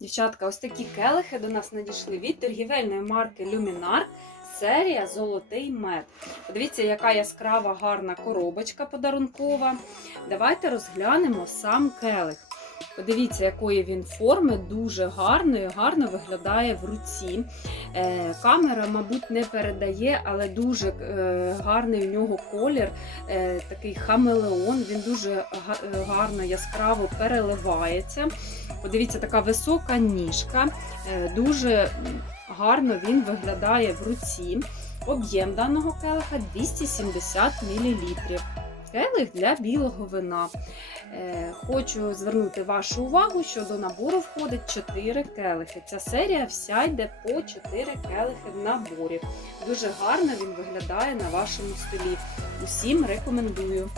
Дівчатка, ось такі келихи до нас надійшли від торгівельної марки Luminar. Серія Золотий мед. Подивіться, яка яскрава гарна коробочка подарункова. Давайте розглянемо сам келих. Подивіться, якої він форми, дуже гарної, гарно виглядає в руці. Е, камера, мабуть, не передає, але дуже е, гарний у нього колір, е, такий хамелеон. Він дуже гарно, яскраво переливається. Подивіться, така висока ніжка, дуже гарно він виглядає в руці. Об'єм даного келиха 270 мл. Келих для білого вина. Е, Хочу звернути вашу увагу, що до набору входить 4 келихи. Ця серія вся йде по 4 келихи в наборі. Дуже гарно він виглядає на вашому столі. Усім рекомендую.